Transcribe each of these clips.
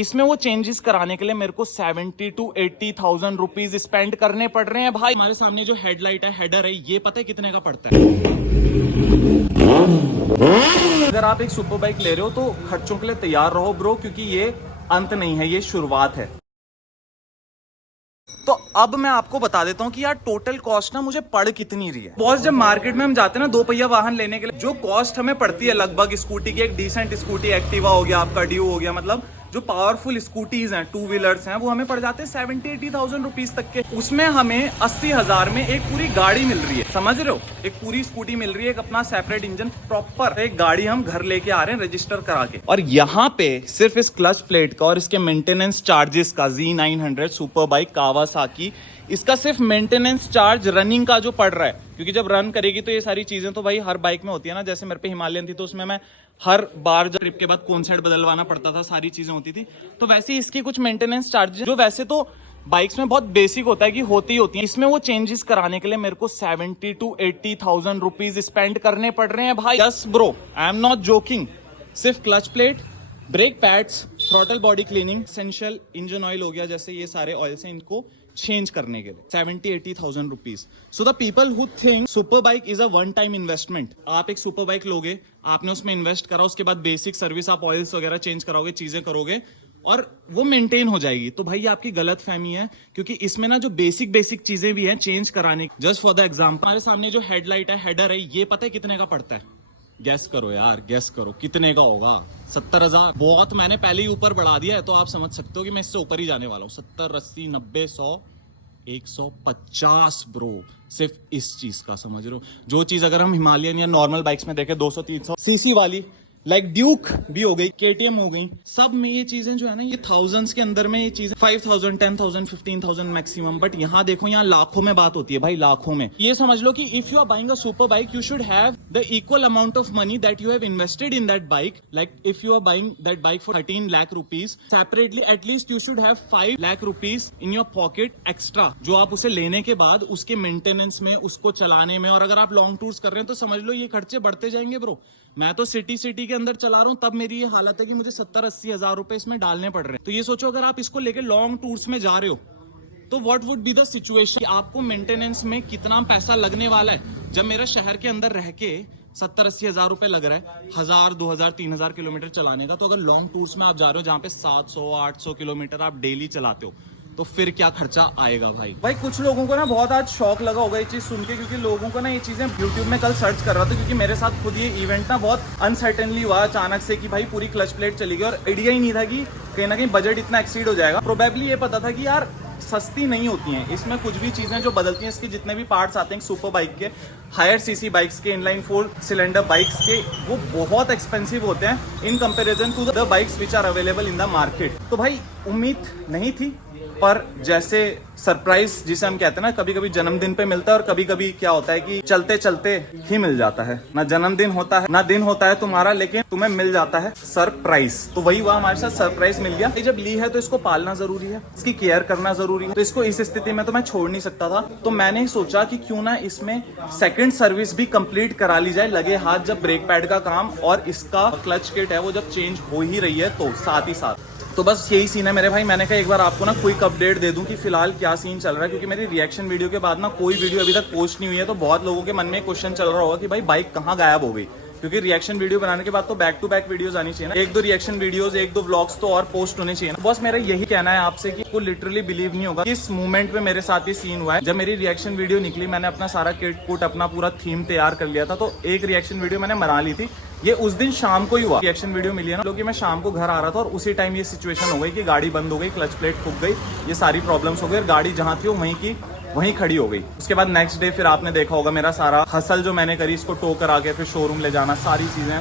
इसमें वो चेंजेस कराने के लिए मेरे को 70 to 80,000 रुपीज स्पेंड करने पड़ रहे हैं भाई। हमारे सामने जो हेडलाइट है, हेडर है, ये पता है कितने का पड़ता है? अगर आप एक सुपर बाइक ले रहे हो तो खर्चों के लिए तैयार रहो ब्रो, क्योंकि ये अंत नहीं है, ये शुरुआत है। तो अब मैं आपको बता देता हूँ कि यार टोटल कॉस्ट ना मुझे पड़ कितनी रही है। बॉस, जब मार्केट में हम जाते हैं ना दो पहिया वाहन लेने के लिए, जो कॉस्ट हमें पड़ती है लगभग स्कूटी की, एक डिसेंट स्कूटी एक्टिवा हो गया, आपका ड्यू हो गया, मतलब जो पावरफुल स्कूटीज हैं, टू व्हीलर्स हैं, वो हमें पड़ जाते हैं 70-80,000 रुपीज तक के। उसमें हमें 80,000 में एक पूरी गाड़ी मिल रही है, समझ रहे हो? एक पूरी स्कूटी मिल रही है, एक अपना सेपरेट इंजन, प्रॉपर एक गाड़ी हम घर लेके आ रहे हैं रजिस्टर करा के। और यहाँ पे सिर्फ इस क्लच प्लेट का और इसके मेंटेनेंस चार्जेस का, Z900 सुपर बाइक कावासाकी, इसका सिर्फ मेंटेनेंस चार्ज रनिंग का जो पड़ रहा है, क्योंकि जब रन करेगी तो ये सारी चीजें तो भाई हर बाइक में होती है ना। जैसे मेरे पे हिमालयन थी तो उसमें मैं हर बार जब ट्रिप के बाद कौन साइड बदलवाना पड़ता था, सारी चीजें होती थी। तो वैसे इसकी कुछ मेंटेनेंस चार्जेस जो वैसे तो बाइक्स में बहुत बेसिक होता है कि होती ही होती है, इसमें वो चेंजेस कराने के लिए मेरे को 70 to 80,000 रुपीज स्पेंड करने पड़ रहे हैं भाई। Yes bro, I am not joking. सिर्फ clutch plate, brake pads, throttle body cleaning, essential engine oil हो गया, जैसे ये सारे ऑयल से इनको चेंज करने के लिए 70-80,000 rupees. So the people who think super bike is a one time investment, आप एक सुपर बाइक लोगे, आपने उसमें इन्वेस्ट करा, उसके बाद बेसिक सर्विस, आप ऑयल्स वगैरह चेंज कराओगे, चीजें करोगे और वो मेंटेन हो जाएगी, तो भाई ये आपकी गलत फहमी है। क्योंकि इसमें ना जो बेसिक चीजें भी हैं चेंज कराने। जस्ट फॉर द एग्जांपल, हमारे सामने जो हेडलाइट है, हेडर है, ये पता है कितने का पड़ता है? गैस करो यार, गैस करो कितने का होगा? 70,000। बहुत, मैंने पहले ही ऊपर बढ़ा दिया है, तो आप समझ सकते हो कि मैं इससे ऊपर ही जाने वाला हूँ। 70, 80, 90, 100, 150 ब्रो, सिर्फ इस चीज का, समझ रहे हो? जो चीज अगर हम हिमालयन या नॉर्मल बाइक्स में देखें 200-300 सीसी वाली, लाइक ड्यूक भी हो गई, केटीएम हो गई, सब में ये चीजें जो है ना, ये थाउजेंड्स के अंदर में ये चीजें 5,000, 10,000, 15,000 मैक्सिमम। बट यहाँ देखो, यहाँ लाखों में बात होती है भाई, लाखों में। ये समझ लो कि if you are buying a super bike, you should have the equal amount of money that you have invested in that bike. Like if you are buying that bike for 13 lakh rupees, separately at least you should have 5 lakh rupees in your pocket extra, जो आप उसे लेने के बाद उसके maintenance में, उसको चलाने में, और अगर आप लॉन्ग टूर्स कर रहे हैं तो समझ लो ये खर्चे बढ़ते जाएंगे ब्रो। मैं तो सिटी के अंदर चला रहा हूं, तब मेरी ये हालत है कि मुझे 70-80 हजार रुपए इसमें डालने पड़ रहे हैं। तो ये सोचो, अगर आप इसको लेके लॉन्ग टूर्स में जा रहे हो तो what would be the situation, आपको मेंटेनेंस में कितना पैसा लगने वाला है। जब मेरा शहर के अंदर रह के 70-80 हजार रुपए लग रहा है 1000, 2000, 3000 किलोमीटर चलाने का, तो अगर लॉन्ग टूर्स में आप जा रहे हो जहां पे 700-800 किलोमीटर आप डेली चलाते हो, तो फिर क्या खर्चा आएगा भाई। कुछ लोगों को ना बहुत आज शौक लगा होगा ये चीज सुन के, क्योंकि लोगों को ना ये चीजें यूट्यूब में कल सर्च कर रहा था, क्योंकि मेरे साथ खुद ये इवेंट ना बहुत अनसर्टेनली हुआ अचानक से, कि भाई पूरी क्लच प्लेट चली गई, और आइडिया ही नहीं था कि कहीं ना कहीं बजट इतना एक्सीड हो जाएगा। प्रोबेबली ये पता था कि यार सस्ती नहीं होती हैं, इसमें कुछ भी चीजें जो बदलती हैं, इसके जितने भी पार्ट्स आते हैं सुपर बाइक के, हायर सीसी बाइक्स के, इनलाइन 4 सिलेंडर बाइक्स के, वो बहुत एक्सपेंसिव होते हैं in comparison to the bikes which are available in the market. तो भाई उम्मीद नहीं थी, पर जैसे सरप्राइज जिसे हम कहते हैं ना, कभी कभी जन्मदिन पे मिलता है, और कभी कभी क्या होता है कि चलते चलते ही मिल जाता है। ना जन्मदिन होता है, ना दिन होता है तुम्हारा, लेकिन तुम्हें मिल जाता है सरप्राइज। तो वही हुआ हमारे साथ, सरप्राइज मिल गया। जब ली है तो इसको पालना जरूरी है, इसकी केयर करना जरूरी है, तो इसको इस स्थिति में तो मैं छोड़ नहीं सकता था। तो मैंने सोचा कि क्यों ना इसमें सेकंड सर्विस भी कंप्लीट करा ली जाए लगे हाथ, जब ब्रेक पैड का काम और इसका क्लच किट है वो जब चेंज हो ही रही है तो साथ ही साथ। तो बस यही सीन है मेरे भाई। मैंने कहा एक बार आपको ना क्विक अपडेट दे दूं कि फिलहाल क्या सीन चल रहा है, क्योंकि मेरी रिएक्शन वीडियो के बाद ना कोई वीडियो अभी तक पोस्ट नहीं हुई है। तो बहुत लोगों के मन में क्वेश्चन चल रहा होगा कि भाई बाइक कहाँ गायब हो गई, क्योंकि रिएक्शन वीडियो बनाने के बाद तो बैक टू बैक वीडियोस आनी चाहिए ना, 1-2 रिएक्शन वीडियोस, 1-2 व्लॉग्स तो और पोस्ट होने चाहिए ना। बस मेरा यही कहना है आपसे कि आपको लिटरली बिलीव नहीं होगा किस मोमेंट पे मेरे साथ ये सीन हुआ है। जब मेरी रिएक्शन वीडियो निकली, मैंने अपना सारा किट कुट, अपना पूरा थीम तैयार कर लिया था, तो एक रिएक्शन वीडियो मैंने बना ली थी। ये उस दिन शाम को ही हुआ, रिएक्शन वीडियो मिली है ना, क्योंकि मैं शाम को घर आ रहा था और उसी टाइम ये सिचुएशन हो गई कि गाड़ी बंद हो गई, क्लच प्लेट फूक गई, ये सारी प्रॉब्लम्स हो गई, गाड़ी जहां थी वो वहीं की वहीं खड़ी हो गई। उसके बाद नेक्स्ट डे फिर आपने देखा होगा मेरा सारा हसल जो मैंने करी, इसको टो करा के फिर शोरूम ले जाना, सारी चीजें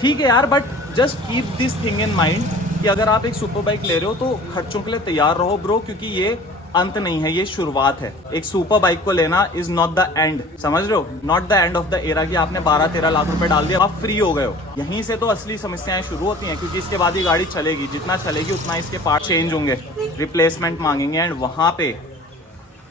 ठीक है यार। But just keep this thing in mind कि अगर आप एक सुपर बाइक ले रहे हो तो खर्चों के लिए तैयार रहो ब्रो, क्योंकि ये अंत नहीं है, ये शुरुआत है। एक सुपर बाइक को लेना इज नॉट द एंड, समझ रहे हो? Not the end of the era कि आपने 12-13 लाख रुपए डाल दिया, आप फ्री हो गए हो। यहीं से तो असली समस्याएं शुरू होती हैं, क्योंकि इसके बाद ये गाड़ी चलेगी, जितना चलेगी उतना इसके पार्ट चेंज होंगे, रिप्लेसमेंट मांगेंगे, एंड वहां पे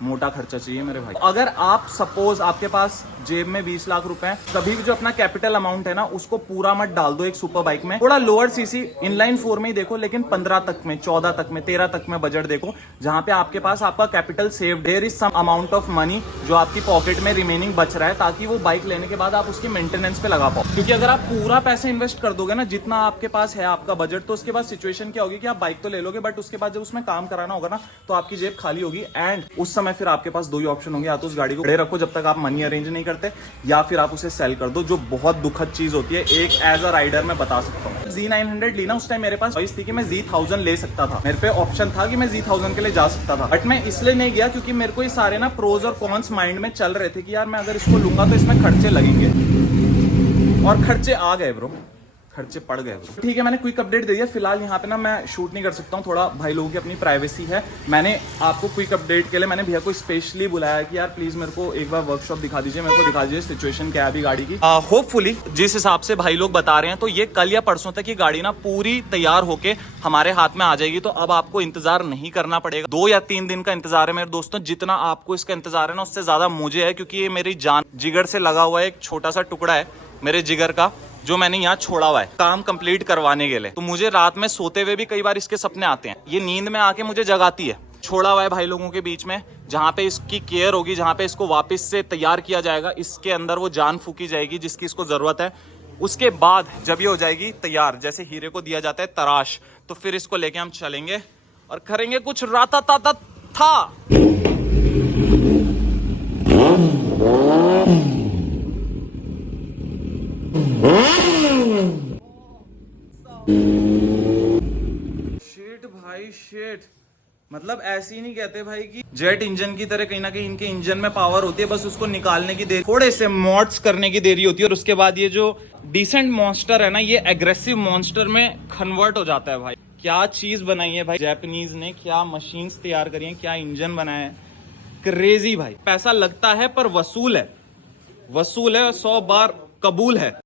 मोटा खर्चा चाहिए मेरे भाई। अगर आप सपोज आपके पास जेब में 20 लाख रुपए हैं, कभी भी जो अपना कैपिटल अमाउंट है ना उसको पूरा मत डाल दो एक सुपर बाइक में। थोड़ा लोअर सीसी इनलाइन 4 में ही देखो, लेकिन 15 तक में, 14 तक में, 13 तक में बजट देखो, जहां पे आपके पास आपका capital save, there is some amount of money जो आपकी पॉकेट में रिमेनिंग बच रहा है, ताकि वो बाइक लेने के बाद आप उसकी मेंटेनेंस पे लगा पाओ। क्योंकि अगर आप पूरा पैसा इन्वेस्ट कर दोगे ना, जितना आपके पास है आपका बजट, तो उसके बाद सिचुएशन क्या होगी कि आप बाइक तो ले लोगे, बट उसके बाद जब उसमें काम कराना होगा ना, तो आपकी जेब खाली होगी। एंड उस समय फिर आपके पास 2 ही ऑप्शन होंगे, या तो उस गाड़ी को खड़े रखो जब तक आप मनी अरेंज नहीं करते, या फिर आप उसे सेल कर दो, जो बहुत दुखद चीज होती है। एक एज अ राइडर मैं बता सकता हूँ, Z900 ली ना, उस टाइम मेरे पास चॉइस थी कि मैं Z1000 ले सकता था, मेरे पे ऑप्शन था कि मैं Z1000 के लिए जा सकता था, बट मैं इसलिए नहीं गया क्योंकि मेरे को ये सारे ना प्रोज और कॉन्स माइंड में चल रहे थे कि यार मैं अगर इसको लूंगा तो इसमें खर्चे लगेंगे, और खर्चे आ गए ब्रो, खर्चे पड़ गए। ठीक है, मैंने क्विक अपडेट दे दिया। फिलहाल यहाँ पे ना मैं शूट नहीं कर सकता हूँ, थोड़ा भाई लोगों की अपनी प्राइवेसी है। मैंने आपको क्विक अपडेट के लिए मैंने भैया को स्पेशली बुलाया कि यार प्लीज मेरे को एक बार वर्कशॉप दिखा दीजिए, मेरे को दिखा दीजिए सिचुएशन क्या है अभी गाड़ी की। होपफुली जिस हिसाब से भाई लोग बता रहे हैं, तो ये कल या परसों तक ये गाड़ी ना पूरी तैयार होके हमारे हाथ में आ जाएगी। तो अब आपको इंतजार नहीं करना पड़ेगा, 2 या 3 दिन का इंतजार है मेरे दोस्तों। जितना आपको इसका इंतजार है ना, उससे ज्यादा मुझे है, क्योंकि ये मेरी जान जिगर से लगा हुआ एक छोटा सा टुकड़ा है मेरे जिगर का, जो मैंने यहाँ छोड़ा हुआ है काम कंप्लीट करवाने के लिए। तो मुझे रात में सोते हुए भी कई बार इसके सपने आते हैं, ये नींद में आके मुझे जगाती है। छोड़ा हुआ है भाई लोगों के बीच में, जहाँ पे इसकी केयर होगी, जहाँ पे इसको वापस से तैयार किया जाएगा, इसके अंदर वो जान फूकी जाएगी जिसकी इसको जरूरत है। उसके बाद जब ये हो जाएगी तैयार, जैसे हीरे को दिया जाता है तराश, तो फिर इसको लेके हम चलेंगे और करेंगे कुछ राता ताता था। शेट भाई शेट, मतलब ऐसे ही नहीं कहते भाई कि जेट इंजन की तरह कहीं ना कहीं इनके इंजन में पावर होती है, बस उसको निकालने की देरी, थोड़े से मॉड्स करने की देरी होती है, और उसके बाद ये जो डिसेंट मॉन्स्टर है ना, ये एग्रेसिव मॉन्स्टर में कन्वर्ट हो जाता है। भाई क्या चीज बनाई है भाई जापानीज ने, क्या मशीन्स तैयार करी है, क्या इंजन बनाया है, क्रेजी भाई। पैसा लगता है पर वसूल है, वसूल है, 100 बार कबूल है।